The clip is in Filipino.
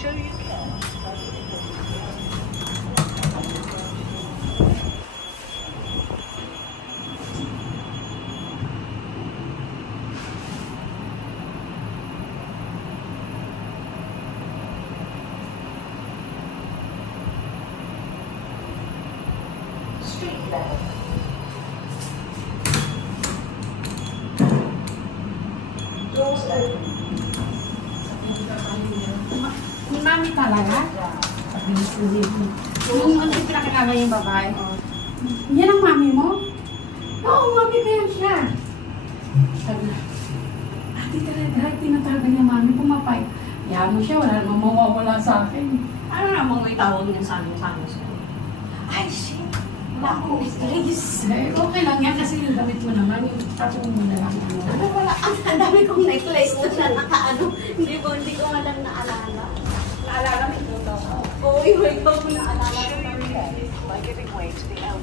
show you care. Street level. Doors open. Mami talaga? Yung pinakilala yung babae. Yan ang mami mo? Oo, mami ko yan siya. Sabi na, ate talaga, tinatagal niya mami, pumapay. Kaya mo siya, wala namang mawawala sa akin. Ano namang may tawag niya sa amin sa'yo? Ay, shit! Wala akong necklace. Eh, okay lang yan kasi yung damit mo naman, tapos mo na lang. Ano, wala. Ang dami kong necklace na siya nakaano. Hindi ko nga lang naalala. Naalala mo ito? Oo, yung ito mo naalala ko. By giving way to the elderly.